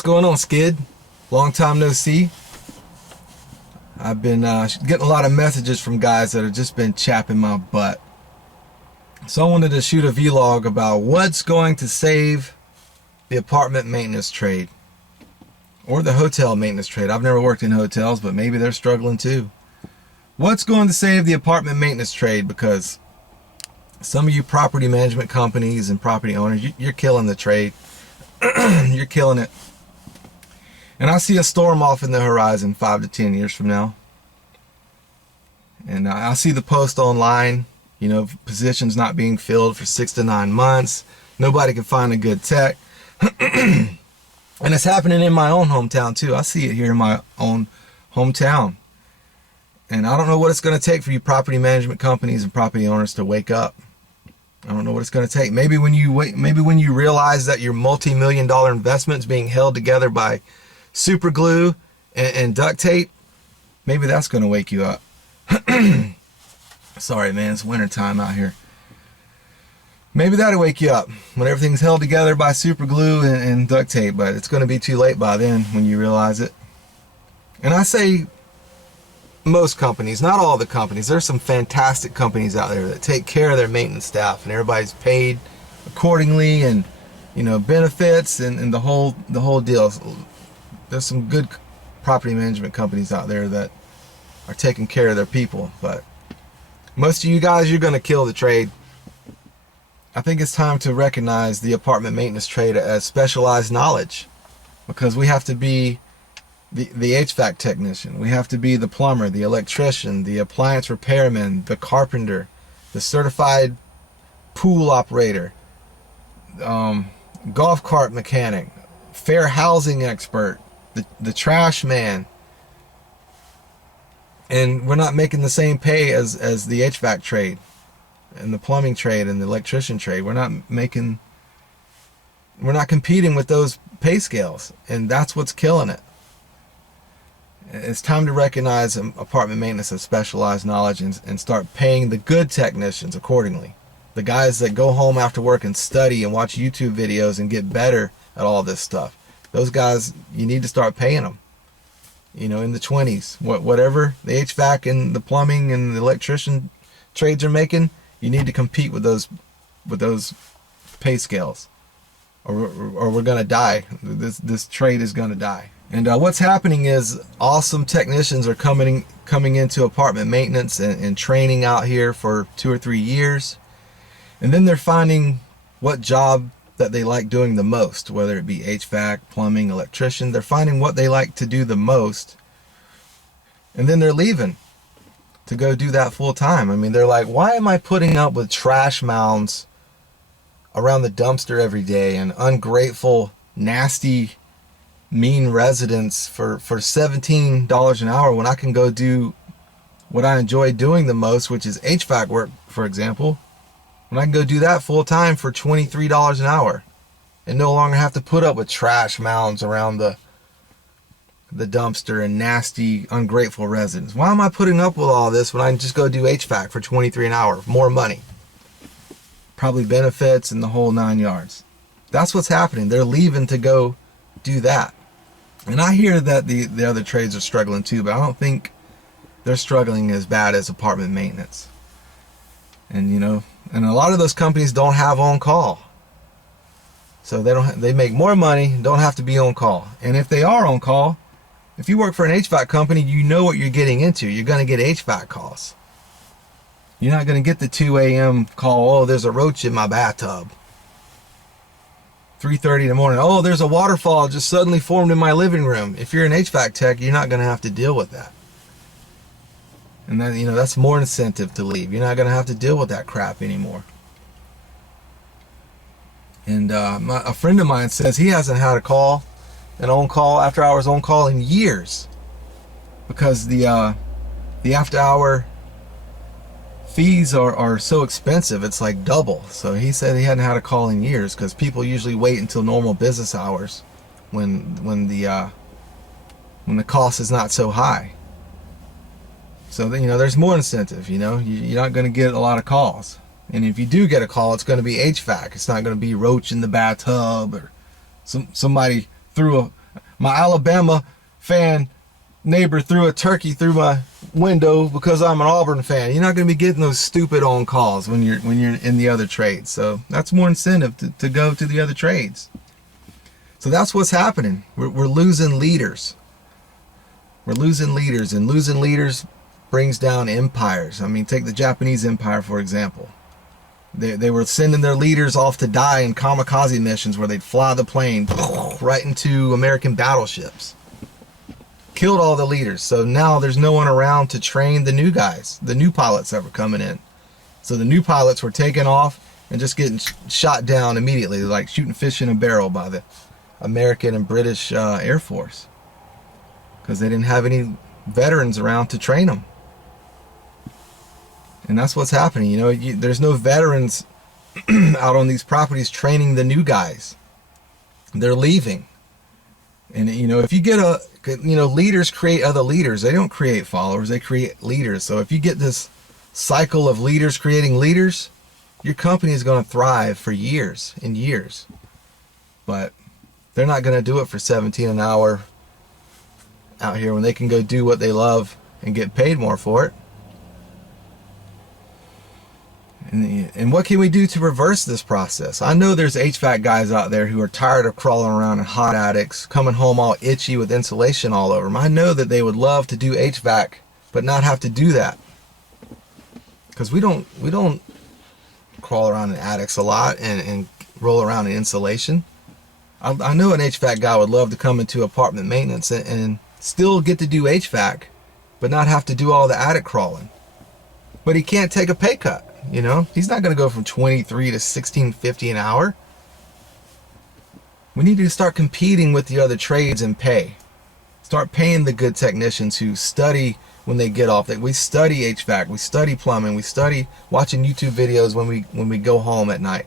What's going on, Skid? Long time no see. I've been getting a lot of messages from guys that have just been chapping my butt. So I wanted to shoot a vlog about what's going to save the apartment maintenance trade. Or the hotel maintenance trade. I've never worked in hotels, but maybe they're struggling too. What's going to save the apartment maintenance trade? Because some of you property management companies and property owners, you're killing the trade. You're killing it. And I see a storm off in the horizon 5 to 10 years from now. And I see the post online, you know, positions not being filled for 6 to 9 months. Nobody can find a good tech. And it's happening in my own hometown too. I see it here in my own hometown. And I don't know what it's going to take for you property management companies and property owners to wake up. I don't know what it's going to take. Maybe when you realize that your multi-million-dollar investment is being held together by super glue and duct tape, maybe that's going to wake you up. Sorry, man, it's winter time out here. Maybe that'll wake you up when everything's held together by super glue and duct tape, but it's going to be too late by then when you realize it. And I say most companies, not all the companies. There's some fantastic companies out there that take care of their maintenance staff and everybody's paid accordingly, and you know, benefits and the whole deal. There's some good property management companies out there that are taking care of their people, but most of you guys, you're going to kill the trade. I think it's time to recognize the apartment maintenance trade as specialized knowledge, because we have to be the HVAC technician, we have to be the plumber, the electrician, the appliance repairman, the carpenter, the certified pool operator, golf cart mechanic, fair housing expert, the trash man. And we're not making the same pay as the HVAC trade and the plumbing trade and the electrician trade. We're not competing with those pay scales, and that's what's killing it. It's time to recognize apartment maintenance as specialized knowledge and start paying the good technicians accordingly. The guys that go home after work and study and watch YouTube videos and get better at all this stuff. Those guys, you need to start paying them. You know, in the 20s, whatever the HVAC and the plumbing and the electrician trades are making, you need to compete with those pay scales, or we're gonna die. This trade is gonna die. And what's happening is awesome technicians are coming into apartment maintenance and training out here for 2 or 3 years, and then they're finding what job that they like doing the most, whether it be HVAC, plumbing, electrician. They're finding what they like to do the most, and then they're leaving to go do that full time. I mean, they're like, why am I putting up with trash mounds around the dumpster every day and ungrateful, nasty, mean residents for $17 an hour when I can go do what I enjoy doing the most, which is HVAC work, for example, when I can go do that full time for $23 an hour and no longer have to put up with trash mounds around the dumpster and nasty, ungrateful residents. Why am I putting up with all this when I can just go do HVAC for $23 an hour? More money, probably benefits and the whole 9 yards. That's what's happening. They're leaving to go do that. And I hear that the other trades are struggling too, but I don't think they're struggling as bad as apartment maintenance. And you know, and a lot of those companies don't have on call, so they make more money, don't have to be on call. And if they are on call, if you work for an HVAC company, you know what you're getting into. You're going to get HVAC calls. You're not going to get the 2 a.m. call, oh, there's a roach in my bathtub. 3:30 in the morning, oh, there's a waterfall just suddenly formed in my living room. If you're an HVAC tech, you're not going to have to deal with that. And then, you know, that's more incentive to leave. You're not going to have to deal with that crap anymore. And a friend of mine says he hasn't had an on-call, after-hours on-call in years, because the after-hour fees are so expensive. It's like double. So he said he hadn't had a call in years, because people usually wait until normal business hours when the cost is not so high. So then, you know, there's more incentive. You know, you're not going to get a lot of calls. And if you do get a call, it's going to be HVAC. It's not going to be roach in the bathtub, or somebody threw my Alabama fan neighbor threw a turkey through my window because I'm an Auburn fan. You're not going to be getting those stupid on calls when you're in the other trades. So that's more incentive to go to the other trades. So that's what's happening. We're losing leaders. We're losing leaders, and losing leaders brings down empires. I mean, take the Japanese Empire, for example. They were sending their leaders off to die in kamikaze missions where they'd fly the plane right into American battleships. Killed all the leaders. So now there's no one around to train the new guys, the new pilots that were coming in. So the new pilots were taking off and just getting shot down immediately, like shooting fish in a barrel by the American and British Air Force, because they didn't have any veterans around to train them. And that's what's happening. You know, there's no veterans out on these properties training the new guys. They're leaving. And, you know, if you get leaders create other leaders. They don't create followers, they create leaders. So if you get this cycle of leaders creating leaders, your company is going to thrive for years and years. But they're not going to do it for $17 an hour out here when they can go do what they love and get paid more for it. And what can we do to reverse this process? I know there's HVAC guys out there who are tired of crawling around in hot attics, coming home all itchy with insulation all over them. I know that they would love to do HVAC, but not have to do that. Because we don't crawl around in attics a lot and roll around in insulation. I know an HVAC guy would love to come into apartment maintenance and still get to do HVAC, but not have to do all the attic crawling. But he can't take a pay cut. You know, he's not going to go from $23 to $16.50 an hour. We need to start competing with the other trades and pay. Start paying the good technicians who study when they get off. We study HVAC, we study plumbing, we study watching YouTube videos when we go home at night.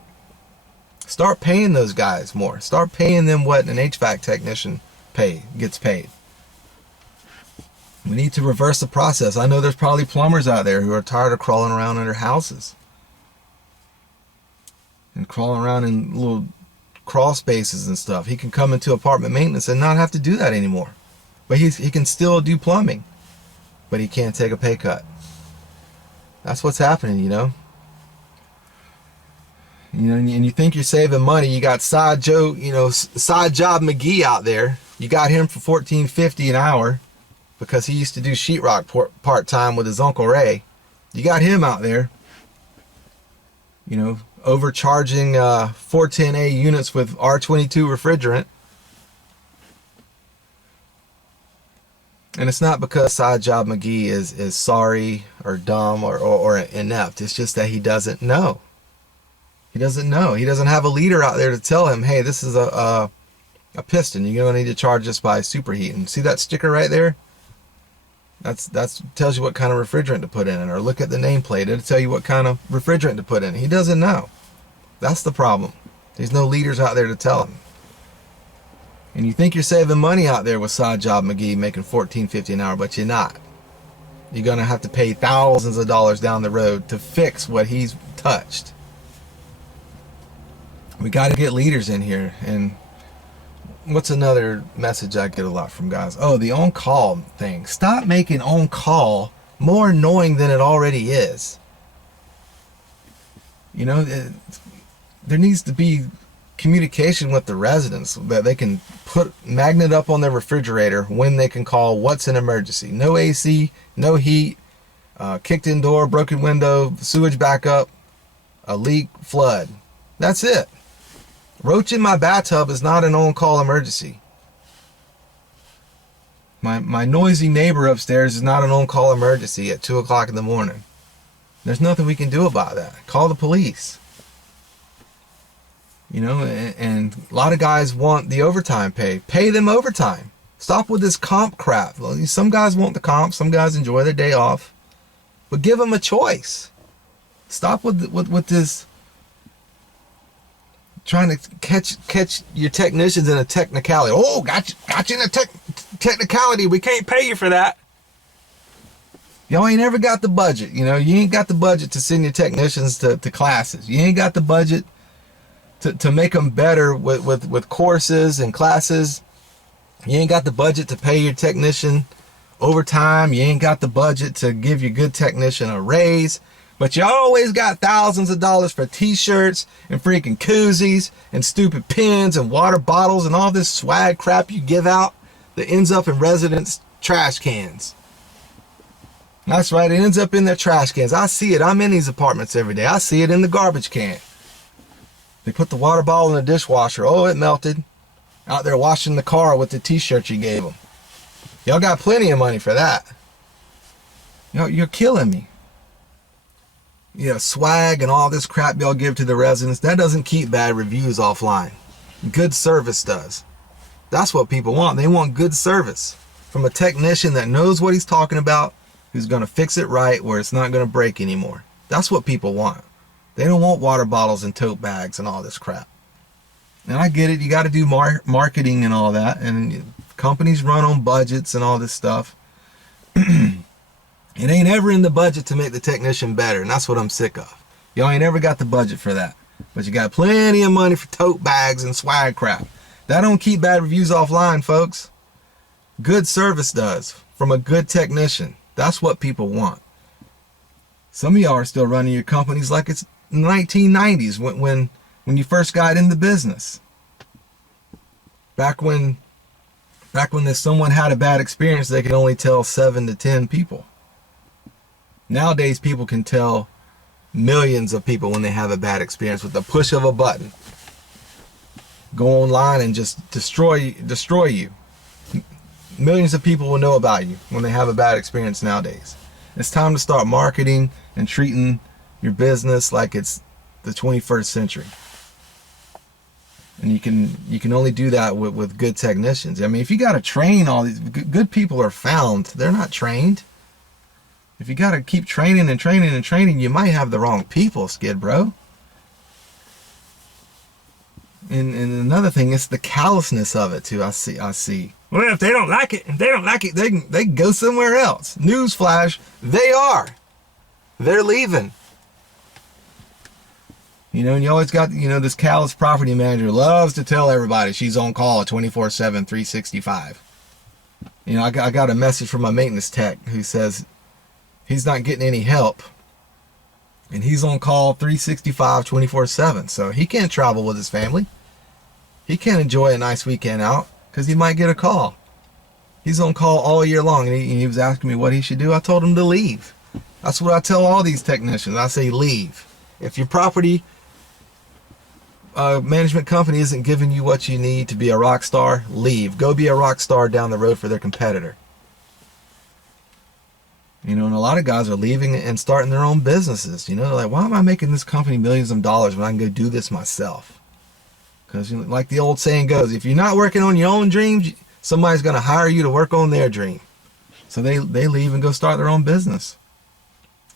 Start paying those guys more. Start paying them what an HVAC technician gets paid. We need to reverse the process. I know there's probably plumbers out there who are tired of crawling around under houses and crawling around in little crawl spaces and stuff. He can come into apartment maintenance and not have to do that anymore. But he can still do plumbing, but he can't take a pay cut. That's what's happening, you know. You know, and you think you're saving money. You got Side Job McGee out there. You got him for $14.50 an hour, because he used to do sheetrock part-time with his Uncle Ray. You got him out there, you know, overcharging 410A units with R22 refrigerant. And it's not because Side Job McGee is sorry or dumb or inept. It's just that he doesn't know. He doesn't know. He doesn't have a leader out there to tell him, hey, this is a piston. You're going to need to charge this by superheating. See that sticker right there? That's tells you what kind of refrigerant to put in it. Or look at the nameplate. It'll tell you what kind of refrigerant to put in. He doesn't know. That's the problem. There's no leaders out there to tell him. And you think you're saving money out there with Side Job McGee making $14.50 an hour, but you're not. You're going to have to pay thousands of dollars down the road to fix what he's touched. We got to get leaders in here. And what's another message I get a lot from guys? Oh, the on-call thing. Stop making on-call more annoying than it already is. You know, there needs to be communication with the residents that they can put magnet up on their refrigerator when they can call what's an emergency. No AC, no heat, kicked in door, broken window, sewage backup, a leak, flood. That's it. Roach in my bathtub is not an on-call emergency. My noisy neighbor upstairs is not an on-call emergency at 2 o'clock in the morning. There's nothing we can do about that. Call the police. You know, and a lot of guys want the overtime pay. Pay them overtime. Stop with this comp crap. Some guys want the comp. Some guys enjoy their day off. But give them a choice. Stop with this trying to catch your technicians in a technicality. Oh, got you in a technicality. We can't pay you for that. Y'all ain't ever got the budget. You know, you ain't got the budget to send your technicians to classes. You ain't got the budget to make them better with courses and classes. You ain't got the budget to pay your technician overtime. You ain't got the budget to give your good technician a raise. But you always got thousands of dollars for t-shirts and freaking koozies and stupid pins and water bottles and all this swag crap you give out that ends up in residents' trash cans. That's right, it ends up in their trash cans. I see it. I'm in these apartments every day. I see it in the garbage can. They put the water bottle in the dishwasher. Oh, it melted. Out there washing the car with the t-shirt you gave them. Y'all got plenty of money for that. You're killing me. Swag and all this crap y'all give to the residents, that doesn't keep bad reviews offline. Good service does. That's what people want. They want good service from a technician that knows what he's talking about, who's going to fix it right where it's not going to break anymore. That's what people want. They don't want water bottles and tote bags and all this crap. And I get it. You got to do marketing and all that. And companies run on budgets and all this stuff. It ain't ever in the budget to make the technician better, and that's what I'm sick of. Y'all ain't ever got the budget for that. But you got plenty of money for tote bags and swag crap. That don't keep bad reviews offline, folks. Good service does, from a good technician. That's what people want. Some of y'all are still running your companies like it's the 1990s when you first got in the business. Back when if someone had a bad experience, they could only tell 7 to 10 people. Nowadays, people can tell millions of people when they have a bad experience with the push of a button. Go online and just destroy you. Millions of people will know about you when they have a bad experience nowadays. It's time to start marketing and treating your business like it's the 21st century. And you can only do that with good technicians. I mean, if you got to train all these good people are found, they're not trained. If you got to keep training and training and training, you might have the wrong people, Skid Bro. And another thing, it's the callousness of it too. I see. Well, if they don't like it, they can go somewhere else. Newsflash, they are. They're leaving. And you always got, this callous property manager loves to tell everybody she's on call 24/7, 365. I got a message from my maintenance tech who says he's not getting any help. And he's on call 365, 24/7. So he can't travel with his family. He can't enjoy a nice weekend out because he might get a call. He's on call all year long. And he was asking me what he should do. I told him to leave. That's what I tell all these technicians. I say leave. If your property management company isn't giving you what you need to be a rock star, leave. Go be a rock star down the road for their competitor. And a lot of guys are leaving and starting their own businesses. They're like, why am I making this company millions of dollars when I can go do this myself? Because like the old saying goes, if you're not working on your own dreams, somebody's going to hire you to work on their dream. So they leave and go start their own business.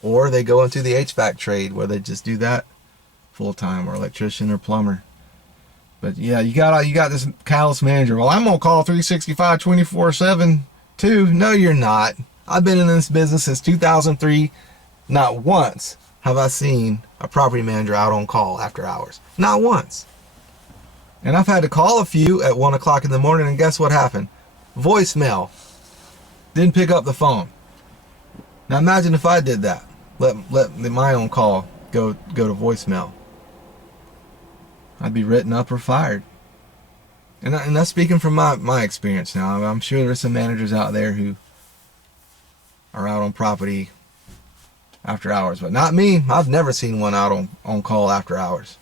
Or they go into the HVAC trade where they just do that full time, or electrician or plumber. But yeah, you got this callous manager. Well, I'm on call 365, 24/7 too. No, you're not. I've been in this business since 2003. Not once have I seen a property manager out on call after hours. Not once. And I've had to call a few at 1 o'clock in the morning, and guess what happened? Voicemail. Didn't pick up the phone. Now imagine if I did that. Let my own call go to voicemail. I'd be written up or fired. And that's speaking from my experience now. I'm sure there's some managers out there who are out on property after hours, but not me. I've never seen one out on call after hours.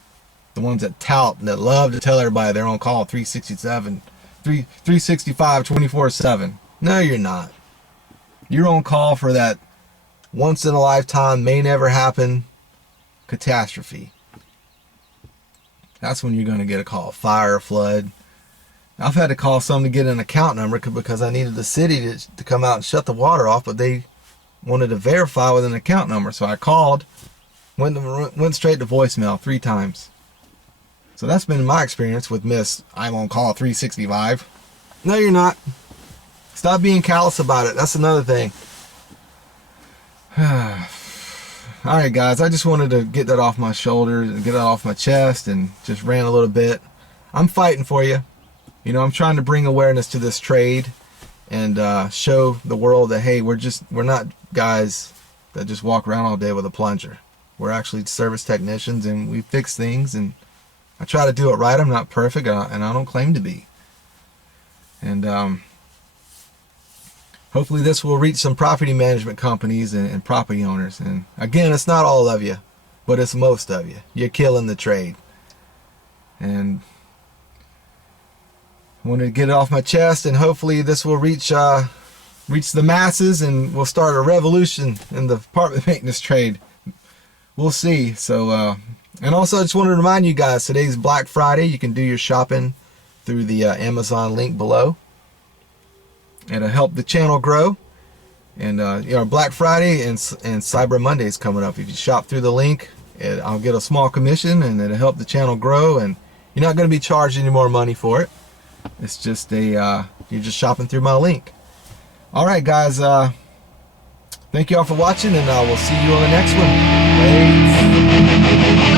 The ones that tout and that love to tell everybody they're on call 365, 24/7. No, you're not. You're on call for that once in a lifetime, may never happen catastrophe. That's when you're going to get a call. Fire, flood. I've had to call someone to get an account number because I needed the city to come out and shut the water off, but they wanted to verify with an account number. So I called, went straight to voicemail 3 times. So that's been my experience with Miss I'm on call 365. No, you're not. Stop being callous about it. That's another thing. Alright guys, I just wanted to get that off my shoulders and get that off my chest and just rant a little bit. I'm fighting for you. You know, I'm trying to bring awareness to this trade and show the world that, hey, we're not guys that just walk around all day with a plunger. We're actually service technicians, and we fix things, and I try to do it right. I'm not perfect, and I don't claim to be. And hopefully this will reach some property management companies and property owners. And again, it's not all of you, but it's most of you. You're killing the trade. And I wanted to get it off my chest, and hopefully this will reach the masses, and we'll start a revolution in the apartment maintenance trade. We'll see. So, and also I just wanted to remind you guys, today's Black Friday. You can do your shopping through the Amazon link below. It'll help the channel grow. And you know, Black Friday and Cyber Monday is coming up. If you shop through the link, I'll get a small commission, and it'll help the channel grow. And you're not going to be charged any more money for it. It's just you're just shopping through my link. All right, guys. Thank you all for watching, and we'll see you on the next one. Bye.